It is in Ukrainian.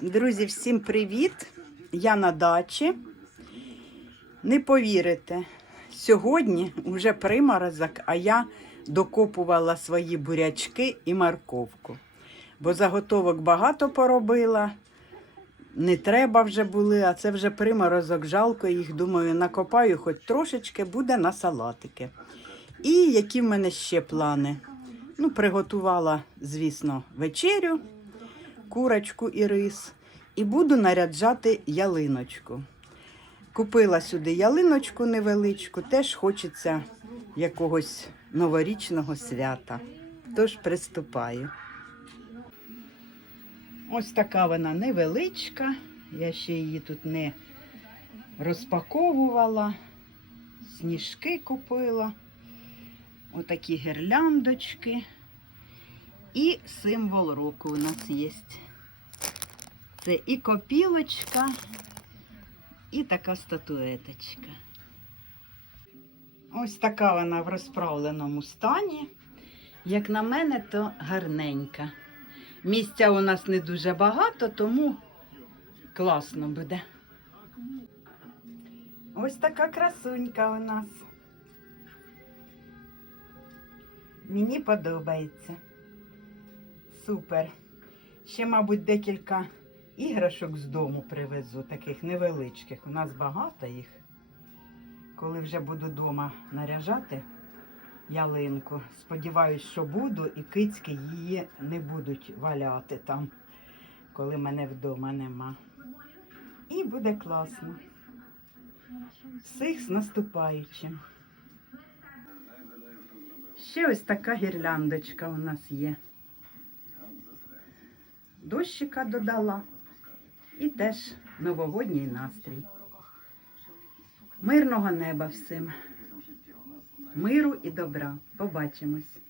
Друзі, всім привіт! Я на дачі. Не повірите, сьогодні вже приморозок, а я докопувала свої бурячки і морковку. Бо заготовок багато поробила, не треба вже були, а це вже приморозок, жалко їх. Думаю, накопаю хоч трошечки, буде на салатики. І які в мене ще плани? Ну, приготувала, звісно, вечерю курочку і рис, і буду наряджати ялиночку. Купила сюди ялиночку невеличку, теж хочеться якогось новорічного свята. Тож приступаю. Ось така вона невеличка. Я ще її тут не розпаковувала. Сніжки купила. Отакі гірляндочки. І символ року у нас є. Це і копілочка, і така статуеточка. Ось така вона в розправленому стані. Як на мене, то гарненька. Місця у нас не дуже багато, тому класно буде. Ось така красунька у нас. Мені подобається. Супер. Ще, мабуть, декілька іграшок з дому привезу, таких невеличких. У нас багато їх. Коли вже буду вдома наряжати ялинку, сподіваюсь, що буду, і кицьки її не будуть валяти там, коли мене вдома нема. І буде класно. Всіх з наступаючим. Ще ось така гірляндочка у нас є дощика додала і теж новогодній настрій. Мирного неба всім, миру і добра. Побачимось.